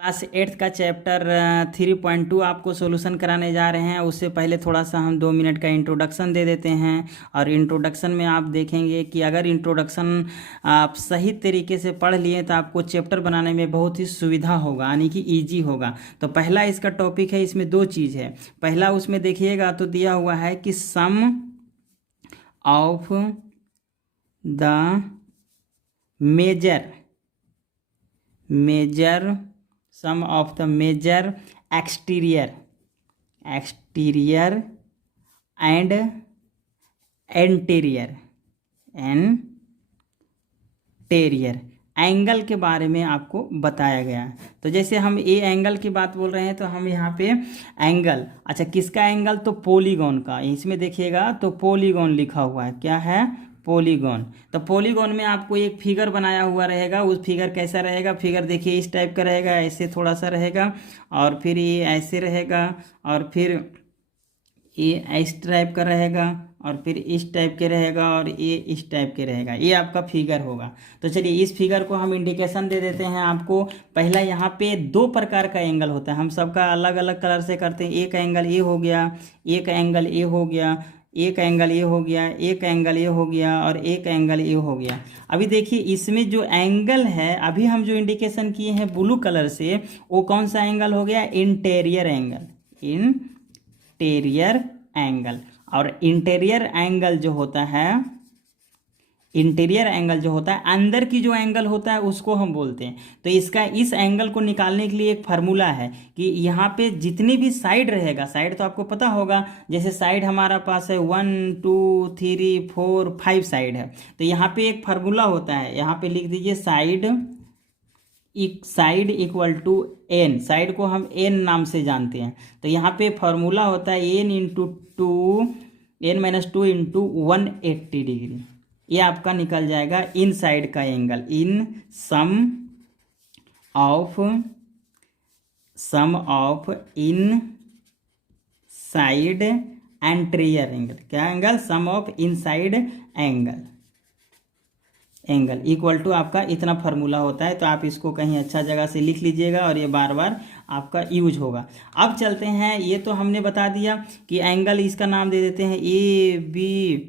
Class 8th का chapter 3.2 आपको solution कराने जा रहे हैं। उससे पहले थोड़ा सा हम 2 मिनट का इंट्रोडक्शन दे देते हैं। और इंट्रोडक्शन में आप देखेंगे कि अगर इंट्रोडक्शन आप सही तरीके से पढ़ लिए तो आपको चैप्टर बनाने में बहुत ही सुविधा होगा, यानी कि ईजी होगा। तो पहला इसका टॉपिक है, इसमें दो चीज़ है। पहला उसमें देखिएगा तो दिया हुआ है कि sum of the major sum of the major exterior and interior angle के बारे में आपको बताया गया है। तो जैसे हम ए एंगल की बात बोल रहे हैं तो हम यहाँ पे एंगल, अच्छा किसका एंगल, तो पॉलीगॉन का। इसमें देखिएगा तो पॉलीगॉन लिखा हुआ है, क्या है, पॉलीगॉन। तो पॉलीगॉन में आपको एक फिगर बनाया हुआ रहेगा। उस फिगर कैसा रहेगा, फिगर देखिए इस टाइप का रहेगा, ऐसे थोड़ा सा रहेगा, और फिर ये ऐसे रहेगा, और फिर ये इस टाइप का रहेगा, और फिर इस टाइप के रहेगा, और ये इस टाइप के रहेगा। ये आपका फिगर होगा। तो चलिए इस फिगर को हम इंडिकेशन दे देते हैं आपको। पहला यहाँ पे दो प्रकार का एंगल होता है, हम सबका अलग अलग कलर से करते हैं। एक एंगल ये हो गया, एक एंगल ये हो गया, एक एंगल ये हो गया, एक एंगल ये हो गया, और एक एंगल ये हो गया। अभी देखिए इसमें जो एंगल है, अभी हम जो इंडिकेशन किए हैं ब्लू कलर से, वो कौन सा एंगल हो गया, इंटीरियर एंगल। और इंटीरियर एंगल जो होता है, अंदर की जो एंगल होता है उसको हम बोलते हैं। तो इस एंगल को निकालने के लिए एक फार्मूला है कि यहाँ पे जितनी भी साइड रहेगा, साइड तो आपको पता होगा, जैसे साइड हमारा पास है 1 2 3 4 5 साइड है। तो यहाँ पे एक फार्मूला होता है, यहाँ पे लिख दीजिए side equal to n. Side को हम एन नाम से जानते हैं। तो यहाँ पे फॉर्मूला होता है n into two, n-2 into 180 degree. ये आपका निकल जाएगा इन साइड का angle, in sum of inside interior angle. क्या angle, sum of inside angle equal to आपका इतना फार्मूला होता है। तो आप इसको कहीं अच्छा जगह से लिख लीजिएगा, और ये बार बार आपका यूज होगा। अब चलते हैं, ये तो हमने बता दिया कि एंगल, इसका नाम दे देते हैं ABCDE।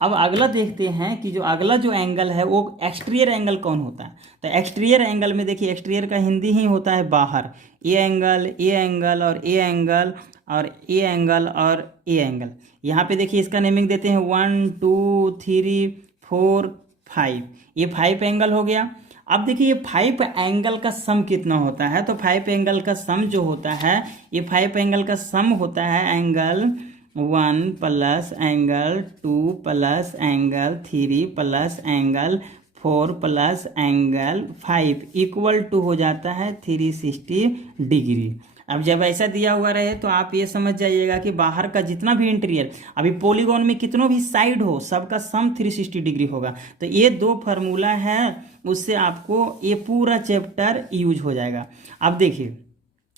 अब अगला देखते हैं कि जो अगला जो एंगल है वो एक्सटीरियर एंगल कौन होता है। तो एक्सटीरियर एंगल में देखिए, एक्सटीरियर का हिंदी ही होता है बाहर। ए एंगल, ए एंगल, और ए एंगल, और ए एंगल, और ए एंगल। यहाँ पे देखिए इसका नेमिंग देते हैं 1 2 3 4 5। ये 5 एंगल हो गया। अब देखिए ये 5 एंगल का सम कितना होता है। तो 5 एंगल का सम जो होता है, ये 5 एंगल का सम होता है angle 1 plus angle 2 plus angle 3 plus angle 4 plus angle 5 equal to हो जाता है 360 डिग्री। अब जब ऐसा दिया हुआ रहे तो आप ये समझ जाइएगा कि बाहर का जितना भी इंटीरियर, अभी पॉलीगॉन में कितनों भी साइड हो, सबका सम 360 डिग्री होगा। तो ये दो फार्मूला है, उससे आपको ये पूरा चैप्टर यूज हो जाएगा। अब देखिए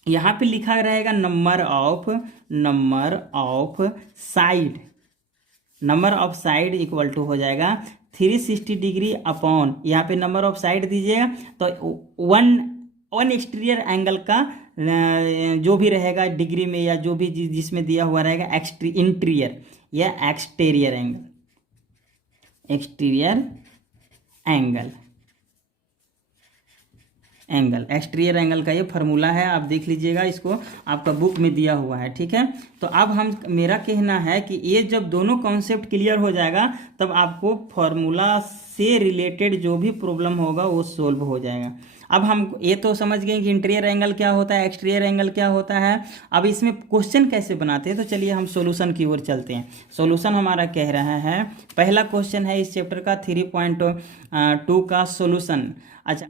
यहाँ पे लिखा रहेगा number of side equal to हो जाएगा 360 डिग्री अपॉन, यहाँ पे नंबर ऑफ साइड दीजिएगा तो वन एक्सटीरियर एंगल का जो भी रहेगा डिग्री में, या जो भी जिसमें दिया हुआ रहेगा इंटीरियर या एक्सटीरियर एक्सटीरियर एंगल का ये फार्मूला है। आप देख लीजिएगा, इसको आपका बुक में दिया हुआ है, ठीक है। तो अब मेरा कहना है कि ये जब दोनों कॉन्सेप्ट क्लियर हो जाएगा तब आपको फार्मूला से रिलेटेड जो भी प्रॉब्लम होगा वो सोल्व हो जाएगा। अब हम ये तो समझ गए कि इंटीरियर एंगल क्या होता है, एक्सटीरियर एंगल क्या होता है। अब इसमें क्वेश्चन कैसे बनाते हैं, तो चलिए हम सॉल्यूशन की ओर चलते हैं। सॉल्यूशन हमारा कह रहा है, पहला क्वेश्चन है इस चैप्टर का 3.2 का सॉल्यूशन। अच्छा,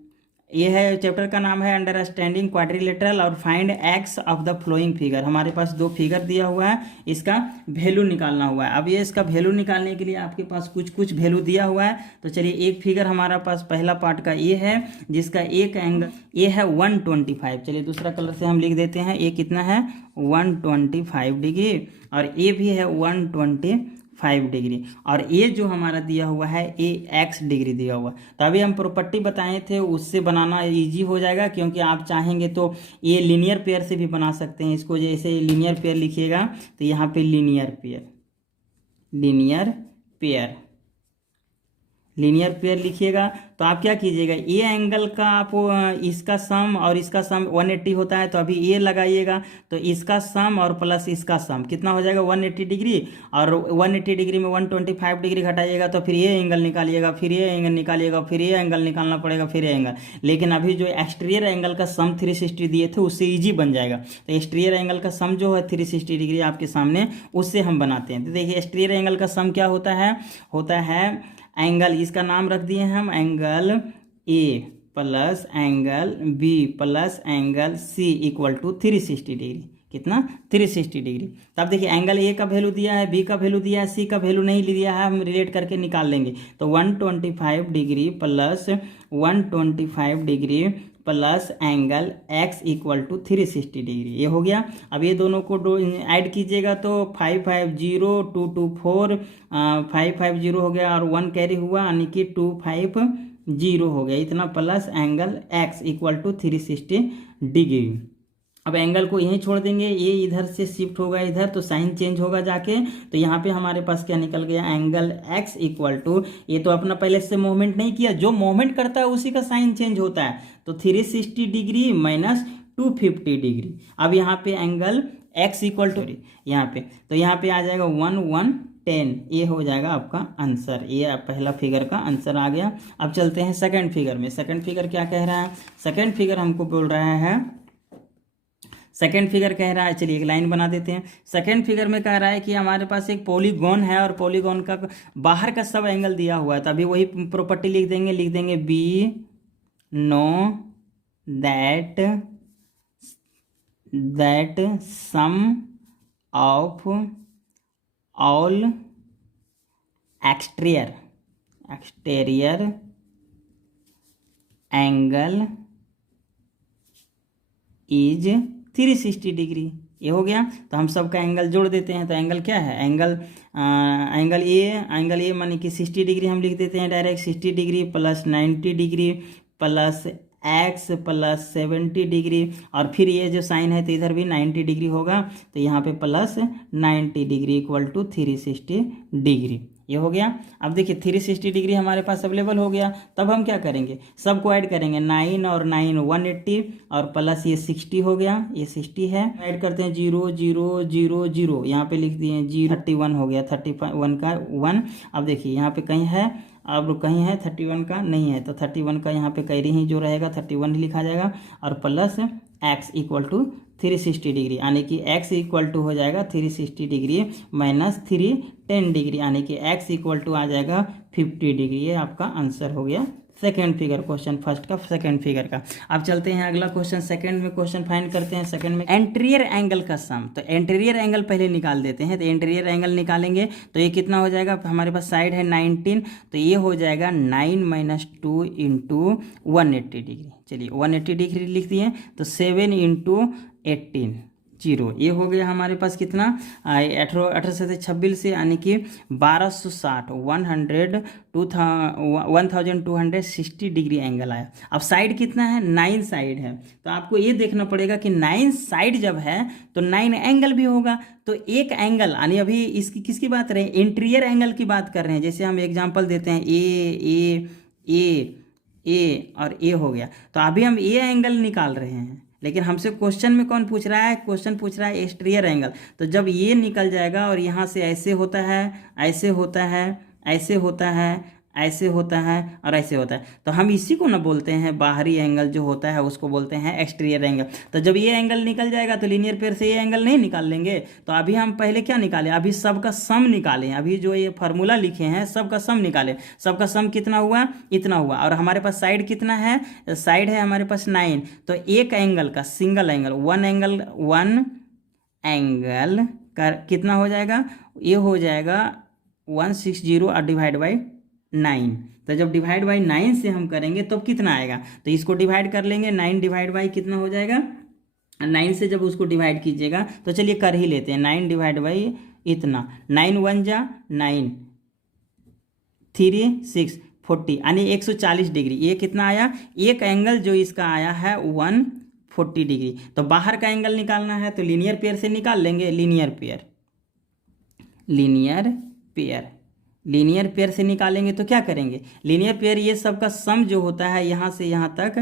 ये है चैप्टर का नाम है अंडरस्टैंडिंग क्वाड्रिलेटरल और find x of the flowing figure. हमारे पास दो फिगर दिया हुआ है, इसका वैल्यू निकालना हुआ है। अब ये इसका वैल्यू निकालने के लिए आपके पास कुछ वैल्यू दिया हुआ है। तो चलिए एक फिगर हमारा पास पहला पार्ट का ये है, जिसका एक एंगल ये है 125। चलिए दूसरा कलर से हम लिख देते हैं, ये कितना है 125 डिग्री, और ये भी है 125 5 डिग्री, और ये जो हमारा दिया हुआ है ये x डिग्री दिया हुआ। तो अभी हम प्रॉपर्टी बताए थे, उससे बनाना इजी हो जाएगा, क्योंकि आप चाहेंगे तो ये लीनियर पेयर से भी बना सकते हैं इसको। जैसे लीनियर पेयर लिखिएगा तो यहाँ पे linear pair, linear pair, linear pair लिखिएगा तो आप क्या कीजिएगा, ये एंगल का आप इसका सम और इसका सम 180 होता है, तो अभी ये लगाइएगा, तो इसका सम और प्लस इसका सम कितना हो जाएगा 180 डिग्री, और 180 डिग्री में 125 डिग्री घटाइएगा तो फिर ये एंगल निकालिएगा, फिर ये एंगल निकालिएगा, फिर ये एंगल निकालना पड़ेगा, फिर ये एंगल। लेकिन अभी जो एक्सटीरियर एंगल का सम 360 दिए थे उससे ईजी बन जाएगा। तो एक्सटीरियर एंगल का सम जो है 360 डिग्री आपके सामने, उससे हम बनाते हैं। तो देखिए एक्सटीरियर एंगल का सम क्या होता है एंगल, इसका नाम रख दिए हम angle A plus angle B plus angle C equal to 360 degree. कितना 360 डिग्री। तब देखिए एंगल ए का वैल्यू दिया है, बी का वैल्यू दिया है, सी का वैल्यू नहीं दिया है, हम रिलेट करके निकाल लेंगे। तो 125 degree plus 125 degree plus angle x equal to 360 degree, ये हो गया। अब ये दोनों को ऐड कीजिएगा तो 550 224 550 हो गया, और 1 कैरी हुआ यानी कि 250 हो गया इतना, plus angle x equal to 360 degree. अब एंगल को यहीं छोड़ देंगे, ये इधर से शिफ्ट होगा इधर, तो साइन चेंज होगा जाके, तो यहाँ पे हमारे पास क्या निकल गया एंगल x इक्वल टू, ये तो अपना पहले से मूवमेंट नहीं किया, जो मूवमेंट करता है उसी का साइन चेंज होता है, तो 360 डिग्री माइनस 250 डिग्री। अब यहाँ पे एंगल x इक्वल टू यहाँ पे, तो यहाँ पे आ जाएगा 110, ये हो जाएगा आपका आंसर। ये पहला फिगर का आंसर आ गया। अब चलते हैं सेकंड फिगर में। सेकंड फिगर क्या कह रहा है, सेकंड फिगर हमको बोल रहा है, सेकेंड फिगर कह रहा है, चलिए एक लाइन बना देते हैं। सेकेंड फिगर में कह रहा है कि हमारे पास एक पॉलीगॉन है और पॉलीगॉन का बाहर का सब एंगल दिया हुआ है, तो अभी वही प्रॉपर्टी लिख देंगे we know that sum of all exterior angle is 360 degree. ये हो गया। तो हम सबका एंगल जोड़ देते हैं। तो एंगल क्या है, एंगल ए माने कि 60 डिग्री हम लिख देते हैं direct, 60 degree plus 90 degree plus x plus 70 degree, और फिर ये जो साइन है तो इधर भी 90 डिग्री होगा, तो यहाँ पे plus 90 degree equal to 360 degree. ये हो गया। अब देखिए 360 डिग्री हमारे पास अवेलेबल हो गया। तब हम क्या करेंगे, सबको ऐड करेंगे, 9 और 9 180 और प्लस ये 60 हो गया, ये 60 है, ऐड करते हैं 0 0 0 0, यहाँ पे लिख दिए 31 हो गया, 31 का 1। अब देखिए यहाँ पे कहीं है, अब कहीं है 31 का नहीं है, तो 31 का यहाँ पे कैरी ही जो रहेगा 31 ही लिखा जाएगा, और plus x equal to 360 degree, यानी कि x इक्वल टू हो जाएगा 360 डिग्री माइनस 310 डिग्री, यानी कि x इक्वल टू आ जाएगा 50 डिग्री। ये आपका आंसर हो गया सेकेंड फिगर, क्वेश्चन फर्स्ट का सेकेंड फिगर का। अब चलते हैं अगला क्वेश्चन, सेकंड में क्वेश्चन फाइंड करते हैं। सेकंड में एंटीरियर एंगल का सम, तो एंटीरियर एंगल पहले निकाल देते हैं। तो एंटीरियर एंगल निकालेंगे तो ये कितना हो जाएगा, हमारे पास साइड है 19, तो ये हो जाएगा 9 माइनस 2 इंटू 180 डिग्री। चलिए 180 डिग्री लिख दिए, तो 7 इंटू 18 0, ये हो गया हमारे पास कितना 18 से 26 से, यानी कि 1260 1260 डिग्री एंगल आया। अब साइड कितना है, 9 साइड है, तो आपको ये देखना पड़ेगा कि 9 साइड जब है तो 9 एंगल भी होगा। तो एक एंगल, यानी अभी इसकी किसकी बात कर रहे हैं, इंटीरियर एंगल की बात कर रहे हैं। जैसे हम एग्जांपल देते हैं ए और ए हो गया, तो अभी हम ए एंगल निकाल रहे हैं, लेकिन हमसे क्वेश्चन में कौन पूछ रहा है, क्वेश्चन पूछ रहा है एक्सटीरियर एंगल। तो जब ये निकल जाएगा और यहाँ से ऐसे होता है, ऐसे होता है, ऐसे होता है, ऐसे होता है और ऐसे होता है, तो हम इसी को ना बोलते हैं बाहरी एंगल जो होता है उसको बोलते हैं एक्सटीरियर एंगल। तो जब ये एंगल निकल जाएगा तो लीनियर पेयर से ये एंगल नहीं निकाल लेंगे। तो अभी हम पहले क्या निकालें, अभी सबका सम निकालें। अभी जो ये फार्मूला लिखे हैं सबका सम निकालें। सबका सम कितना हुआ, इतना हुआ, और हमारे पास साइड कितना है, साइड है हमारे पास 9, तो एक एंगल का सिंगल एंगल वन एंगल का कितना हो जाएगा, ये हो जाएगा 160 और डिवाइड बाई 9। तो जब डिवाइड बाई 9 से हम करेंगे तब कितना आएगा, तो इसको डिवाइड कर लेंगे, 9 डिवाइड बाई कितना हो जाएगा, 9 से जब उसको डिवाइड कीजिएगा तो चलिए कर ही लेते हैं, 9 डिवाइड बाई इतना, 9 1 जा 9, 3 6 40 यानी 140 डिग्री। ये कितना आया, एक एंगल जो इसका आया है 140 डिग्री। तो बाहर का एंगल निकालना है तो लीनियर पेयर से निकाल लेंगे, linear pair, linear pair, linear pair से निकालेंगे तो क्या करेंगे, लीनियर पेयर ये सब का सम जो होता है यहाँ से यहाँ तक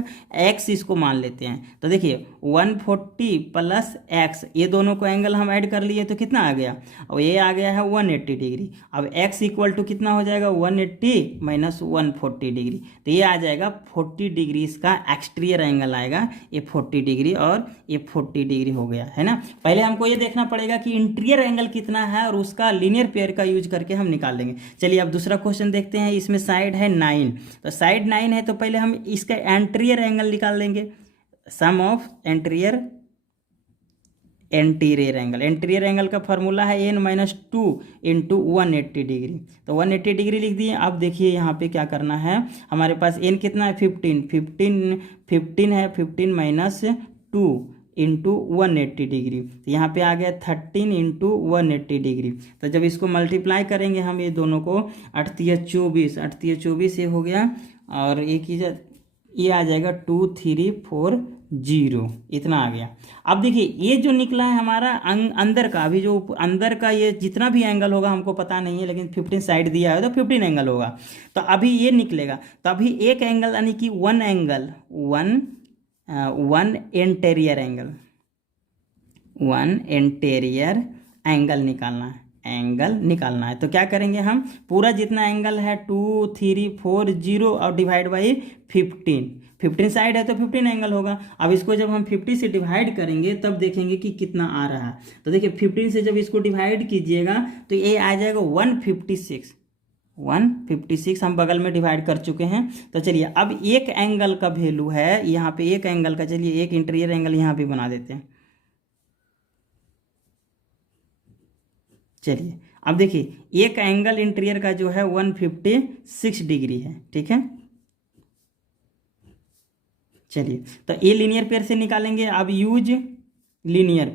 x इसको मान लेते हैं। तो देखिए 140 प्लस x, ये दोनों को एंगल हम ऐड कर लिए तो कितना आ गया, और ये आ गया है 180 डिग्री। अब x इक्वल टू कितना हो जाएगा, 180 माइनस 140 डिग्री, तो ये आ जाएगा 40 डिग्री इसका एक्सटीरियर एंगल आएगा, ये 40 डिग्री और ये 40 डिग्री हो गया है ना। पहले हमको ये देखना पड़ेगा कि इंटीरियर एंगल कितना है और उसका लीनियर पेयर का यूज करके हम निकाल लेंगे। चलिए अब दूसरा क्वेश्चन देखते हैं। इसमें साइड है 9, तो साइड 9 है तो पहले हम इसका एंटीरियर एंगल निकाल लेंगे, sum of interior angle. Interior angle का फॉर्मूला है n माइनस 2 इंटू 180 डिग्री, तो 180 डिग्री लिख दिए। अब देखिए यहाँ पे क्या करना है, हमारे पास n कितना है 15 है, 15 माइनस 2 इंटू 180 डिग्री, तो यहाँ पे आ गया 13 इंटू 180 डिग्री। तो जब इसको मल्टीप्लाई करेंगे हम ये दोनों को, 8 3 24 ये हो गया, और ये आ जाएगा 2340, इतना आ गया। अब देखिए ये जो निकला है हमारा अंदर का, अभी जो अंदर का ये जितना भी एंगल होगा हमको पता नहीं है, लेकिन 15 साइड दिया है तो 15 एंगल होगा, तो अभी ये निकलेगा। तो अभी एक एंगल यानी कि वन एंटीरियर एंगल निकालना है। तो क्या करेंगे हम, पूरा जितना एंगल है 2340 और डिवाइड बाई 15 साइड है तो 15 एंगल होगा। अब इसको जब हम 50 से डिवाइड करेंगे तब देखेंगे कि कितना आ रहा है। तो देखिए 15 से जब इसको डिवाइड कीजिएगा तो ये आ जाएगा 156 हम बगल में डिवाइड कर चुके हैं। तो चलिए अब एक एंगल का वैल्यू है यहाँ पे, एक एंगल का, चलिए एक इंटीरियर एंगल यहाँ पे बना देते हैं। चलिए अब देखिए एक एंगल इंटीरियर का जो है 156 डिग्री है, ठीक है। चलिए तो ये लीनियर पेयर से निकालेंगे। अब यूज लीनियर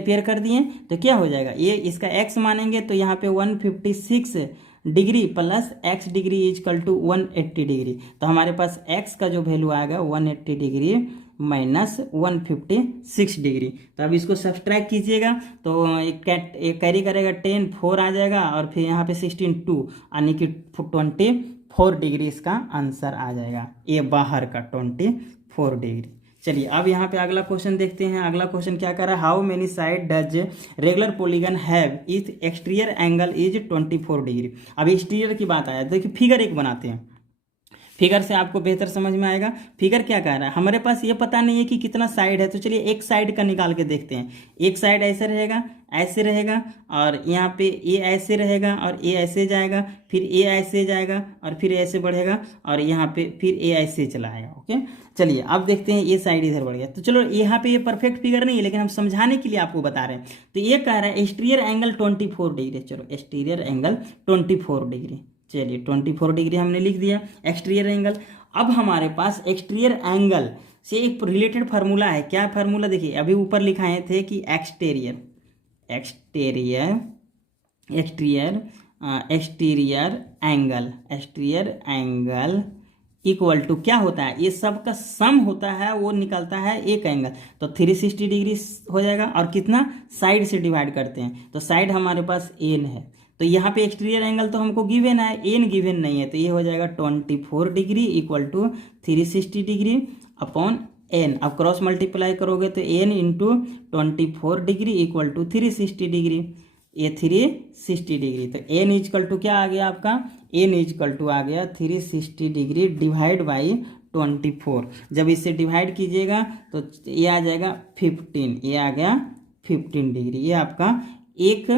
पेयर कर दिए तो क्या हो जाएगा, ये इसका x मानेंगे तो यहाँ पे 156 degree plus x degree equal to 180 degree. तो हमारे पास x का जो वैल्यू आएगा 180 डिग्री माइनस 156 डिग्री। तो अब इसको सब्सट्रैक्ट कीजिएगा तो एक कैरी करेगा 10, 4 आ जाएगा, और फिर यहाँ पे 16 2 यानी कि 24 डिग्री इसका आंसर आ जाएगा, ये बाहर का 24 डिग्री। चलिए अब यहाँ पे अगला क्वेश्चन देखते हैं। अगला क्वेश्चन क्या कर रहा है, how many side does regular polygon have if exterior angle is 24 degree. अब एक्सटीरियर की बात आया, देखिए फिगर एक बनाते हैं, फिगर से आपको बेहतर समझ में आएगा। फिगर क्या कह रहा है, हमारे पास ये पता नहीं है कि कितना साइड है, तो चलिए एक साइड का निकाल के देखते हैं। एक साइड ऐसे रहेगा और यहाँ पे ये ऐसे रहेगा और ये ऐसे जाएगा, फिर ये ऐसे जाएगा और फिर ऐसे बढ़ेगा और यहाँ पे फिर ये ऐसे चला आएगा। ओके चलिए अब देखते हैं, ये साइड इधर बढ़ गया। तो चलो यहाँ पे ये परफेक्ट फिगर नहीं है, लेकिन हम समझाने के लिए आपको बता रहे हैं। तो ये कह रहा है एक्सटीरियर एंगल 24 डिग्री। चलो एक्सटीरियर एंगल 24 डिग्री, चलिए 24 डिग्री हमने लिख दिया एक्सटीरियर एंगल। अब हमारे पास एक्सटीरियर एंगल से एक रिलेटेड फार्मूला है। क्या फार्मूला, देखिए अभी ऊपर लिखाए थे कि एक्सटीरियर एंगल इक्वल टू क्या होता है, ये सब का सम होता है, वो निकलता है एक एंगल। तो 360 डिग्री हो जाएगा, और कितना साइड से डिवाइड करते हैं, तो साइड हमारे पास n है। तो यहाँ पे एक्सटीरियर एंगल तो हमको गिवन है, n गिवन नहीं है, तो ये हो जाएगा 24 degree equal to 360 degree upon n। अब क्रॉस मल्टीप्लाई करोगे तो n into 24 degree equal to 360 degree, ये 360 डिग्री। तो n इजकल टू क्या आ गया आपका, n इजकल टू आ गया 360 डिग्री डिवाइड बाई 24। जब इससे डिवाइड कीजिएगा तो ये आ जाएगा 15, ये आ गया 15 डिग्री। ये आपका एक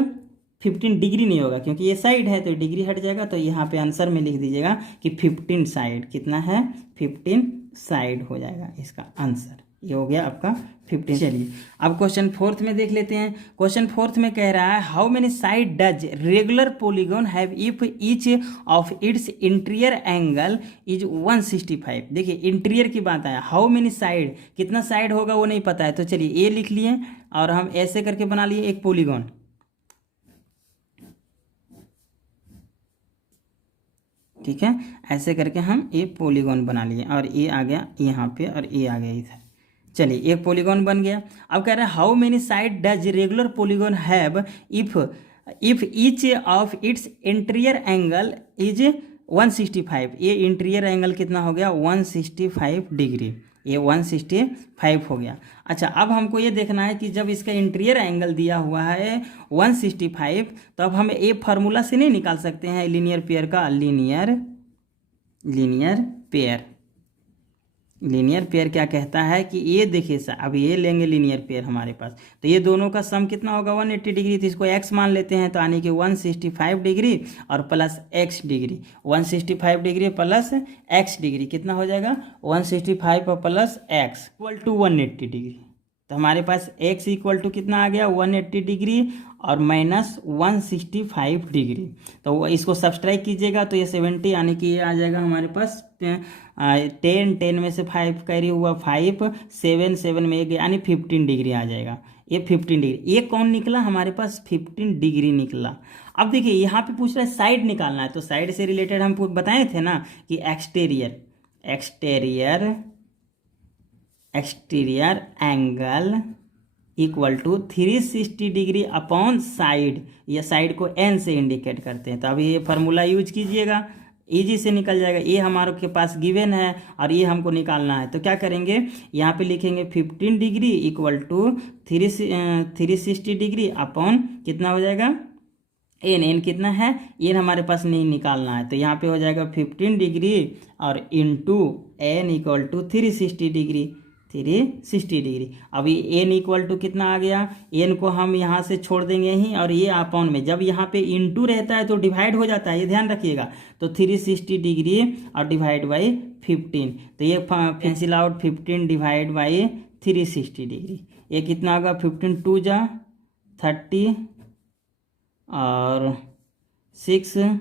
15 डिग्री नहीं होगा क्योंकि ये साइड है तो डिग्री हट जाएगा। तो यहाँ पे आंसर में लिख दीजिएगा कि 15 साइड, कितना है 15 साइड हो जाएगा इसका आंसर। ये हो गया आपका 15। चलिए अब क्वेश्चन फोर्थ में देख लेते हैं। क्वेश्चन फोर्थ में कह रहा है how many side does regular polygon have if each of its interior angle is 165। देखिए इंटीरियर की बात है, हाउ मेनी साइड, कितना साइड होगा वो नहीं पता है। तो चलिए ए लिख लिए और हम ऐसे करके बना लिए एक पॉलीगॉन। ठीक है, ऐसे करके हम एक पॉलीगॉन बना लिए और ये आ गया यहाँ पे और ये आ गया इधर। चलिए एक पॉलीगॉन बन गया। अब कह रहा है how many side does regular polygon have if each of its interior angle is 165। ये इंटीरियर एंगल कितना हो गया 165 डिग्री, ये 165 हो गया। अच्छा अब हमको ये देखना है कि जब इसका इंटीरियर एंगल दिया हुआ है 165 तो अब हम ये फार्मूला से नहीं निकाल सकते हैं लीनियर पेयर का, लीनियर पेयर क्या कहता है कि ये देखिए सर, अब ये लेंगे लीनियर पेयर हमारे पास, तो ये दोनों का सम कितना होगा 180 डिग्री। तो इसको x मान लेते हैं, तो यानी कि 165 डिग्री और plus x degree, 165 degree plus x degree कितना हो जाएगा 165 और plus x equal to 180 degree. तो हमारे पास x इक्वल टू कितना आ गया 180 डिग्री और माइनस 165 डिग्री। तो वो इसको सब्सट्रैक्ट कीजिएगा तो ये 70 यानी कि ये आ जाएगा हमारे पास 10 में से 5 कैरी हुआ 5, 7 में एक यानी 15 डिग्री आ जाएगा। ये 15 डिग्री, ये कौन निकला हमारे पास 15 डिग्री निकला। अब देखिए यहाँ पे पूछ रहा है साइड निकालना है, तो साइड से रिलेटेड हम बताए थे ना कि exterior angle equal to 360 degree upon side, ये साइड को n से इंडिकेट करते हैं। तो अभी ये फार्मूला यूज कीजिएगा, इजी से निकल जाएगा। ये हमारे के पास गिवन है और ये हमको निकालना है, तो क्या करेंगे यहाँ पे लिखेंगे 15 degree equal to 360 degree upon कितना हो जाएगा एन कितना है, एन हमारे पास नहीं निकालना है, तो यहाँ पे हो जाएगा 15 डिग्री और into N equal to 360 degree. अभी एन इक्वल टू कितना आ गया, एन को हम यहाँ से छोड़ देंगे ही और ये अपॉन में, जब यहाँ पे इंटू रहता है तो डिवाइड हो जाता है, ये ध्यान रखिएगा। तो 360 डिग्री और डिवाइड बाई 15, तो ये cancel out 15 divide by 360 degree, ये कितना होगा 15 2 जा 30 और 6,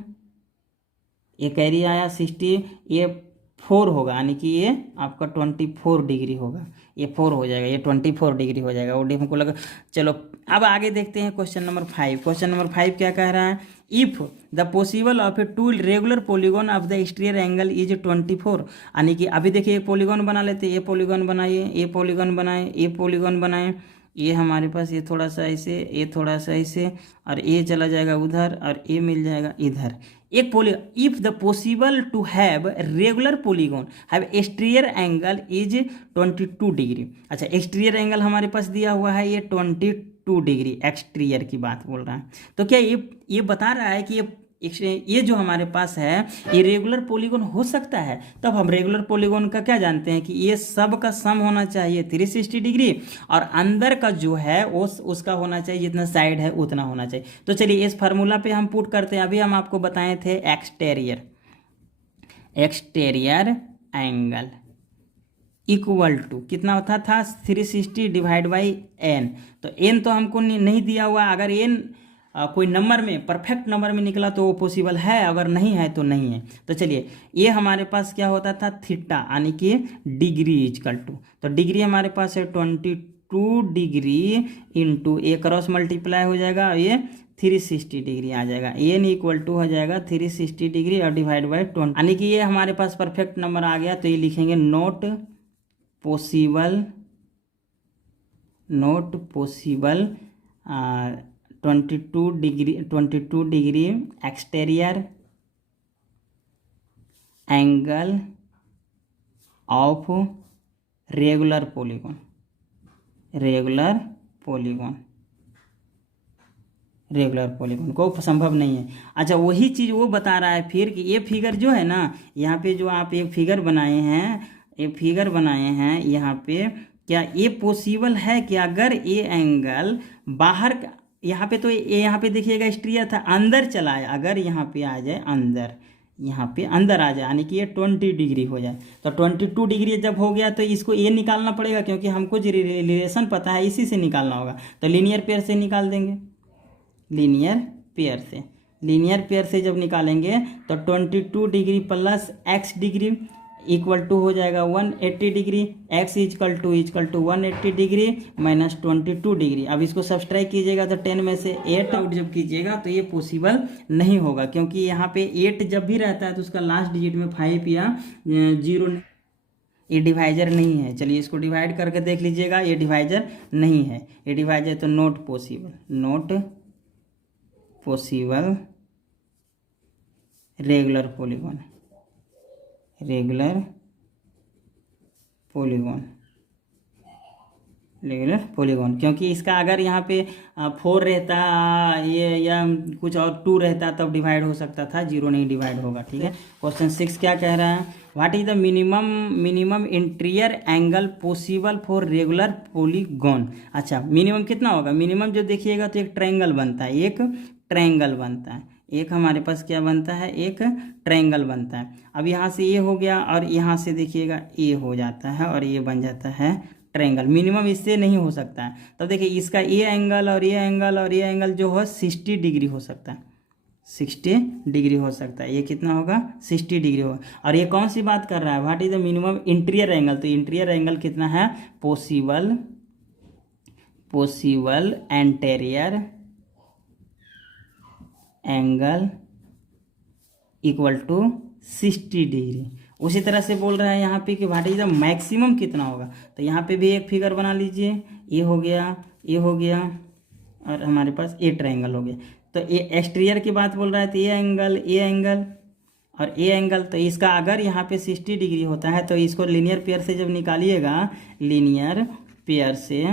ये कैरी आया 60, ये 4 होगा यानी कि ये आपका 24 डिग्री होगा, ये 4 हो जाएगा, ये 24 डिग्री हो जाएगा। वो हमको लगा। चलो अब आगे देखते हैं क्वेश्चन नंबर 5। क्वेश्चन नंबर 5 क्या कह रहा है, if the possible of a to regular polygon of the exterior angle is 24, यानी कि अभी देखिए एक पॉलीगॉन बना लेते हैं, ये पॉलीगॉन बनाइए, ये पॉलीगॉन बनाए, ये पॉलीगॉन बनाए, ये हमारे पास ये थोड़ा सा ऐसे, ये थोड़ा सा ऐसे और ये चला जाएगा उधर और ये मिल जाएगा इधर। एक if the possible to have regular polygon have exterior angle is 22 degree. अच्छा एक्सटीरियर एंगल हमारे पास दिया हुआ है ये 22 डिग्री, एक्सटीरियर की बात बोल रहा है। तो क्या ये बता रहा है कि ये जो हमारे पास है ये रेगुलर पॉलीगॉन हो सकता है। तब हम रेगुलर पॉलीगॉन का क्या जानते हैं कि ये सब का सम होना चाहिए 360 डिग्री और अंदर का जो है वो उसका होना चाहिए, जितना साइड है उतना होना चाहिए। तो चलिए इस फार्मूला पे हम पुट करते हैं। अभी हम आपको बताए थे एक्सटीरियर एंगल इक्वल टू कितना होता था 360 डिवाइड बाई एन। तो एन तो हमको नहीं दिया हुआ, अगर एन कोई नंबर में परफेक्ट नंबर में निकला तो वो पॉसिबल है, अगर नहीं है तो नहीं है। तो चलिए ये हमारे पास क्या होता था थीटा यानी कि डिग्री इजकल टू, तो डिग्री हमारे पास है 22 डिग्री इंटू ए क्रॉस मल्टीप्लाई हो जाएगा और ये 360 डिग्री आ जाएगा, एन इक्वल टू हो जाएगा 360 डिग्री और डिवाइड बाई 20, यानी कि ये हमारे पास परफेक्ट नंबर आ गया। तो ये लिखेंगे not possible 22 degree exterior angle of regular polygon को संभव नहीं है। अच्छा वही चीज़ वो बता रहा है फिर कि ये फिगर जो है ना, यहाँ पे जो आप एक फिगर बनाए हैं यहाँ पे, क्या ये पॉसिबल है कि अगर ये एंगल बाहर, यहाँ पे तो यहाँ पे देखिएगा एक्सटीरियर था, अंदर चला है, अगर यहाँ पे आ जाए अंदर, यहाँ पे अंदर आ जाए, यानी कि ये 20 डिग्री हो जाए। तो 22 डिग्री जब हो गया तो इसको ये निकालना पड़ेगा, क्योंकि हमको जो रिलेशन पता है इसी से निकालना होगा। तो लीनियर पेयर से निकाल देंगे, लीनियर पेयर से, लीनियर पेयर से जब निकालेंगे तो 22 degree plus x degree equal to हो जाएगा 180 degree, x equal to 180 degree minus 22 degree. अब इसको सब्सट्रैक्ट कीजिएगा तो 10 में से 8 आउट जब कीजिएगा तो ये पॉसिबल नहीं होगा, क्योंकि यहाँ पे 8 जब भी रहता है तो उसका लास्ट डिजिट में 5 या 0, ये डिवाइजर नहीं है। चलिए इसको डिवाइड करके देख लीजिएगा, ये डिवाइजर नहीं है, ये डिवाइजर तो not possible, not possible regular polygon, regular polygon, regular polygon. क्योंकि इसका अगर यहाँ पे 4 रहता ये या कुछ और 2 रहता तब डिवाइड हो सकता था, 0 नहीं डिवाइड होगा। ठीक है। क्वेश्चन 6 क्या कह रहा है, what is the minimum interior angle possible for regular polygon. अच्छा, मिनिमम कितना होगा, मिनिमम जो देखिएगा तो एक ट्रायंगल बनता है, एक ट्रायंगल बनता है, एक हमारे पास क्या बनता है, एक ट्रायंगल बनता है। अब यहाँ से ये हो गया और यहाँ से देखिएगा ये हो जाता है और ये बन जाता है ट्रायंगल। मिनिमम इससे नहीं हो सकता है। तब देखिए इसका ये एंगल और ये एंगल और ये एंगल जो हो 60 डिग्री हो सकता है, 60 डिग्री हो सकता है। ये कितना होगा, 60 डिग्री होगा। और ये कौन सी बात कर रहा है, what is the minimum interior angle, तो इंटीरियर एंगल कितना है, possible interior angle equal to 60 degree. उसी तरह से बोल रहा है यहाँ पे कि व्हाट इज द मैक्सिमम कितना होगा। तो यहाँ पे भी एक फिगर बना लीजिए, ये हो गया, ये हो गया और हमारे पास ये ट्रायंगल हो गया। तो ये एक्सटीरियर की बात बोल रहा है, तो ये एंगल और ये एंगल, तो इसका अगर यहाँ पे 60 डिग्री होता है तो इसको लीनियर पेयर से जब निकालिएगा, लीनियर पेयर से,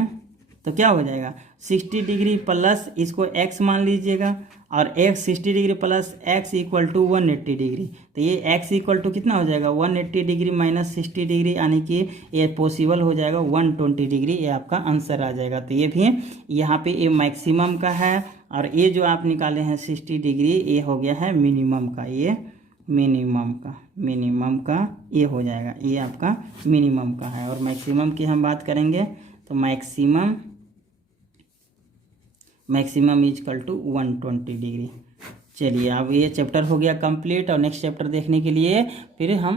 तो क्या हो जाएगा 60 डिग्री प्लस इसको x मान लीजिएगा और x 60 degree plus x equal to 180 degree. तो ये x इक्वल टू कितना हो जाएगा 180 डिग्री माइनस 60 डिग्री, यानी कि ये पॉसिबल हो जाएगा 120 डिग्री। ये आपका आंसर आ जाएगा। तो ये भी यहाँ पे ये मैक्सिमम का है और ये जो आप निकाले हैं 60 डिग्री ये हो गया है मिनिमम का, ये मिनिमम का ये हो जाएगा, ये आपका मिनिमम का है। और मैक्सिमम की हम बात करेंगे तो मैक्सिमम इजकल टू 120 डिग्री। चलिए अब ये चैप्टर हो गया कंप्लीट और नेक्स्ट चैप्टर देखने के लिए फिर हम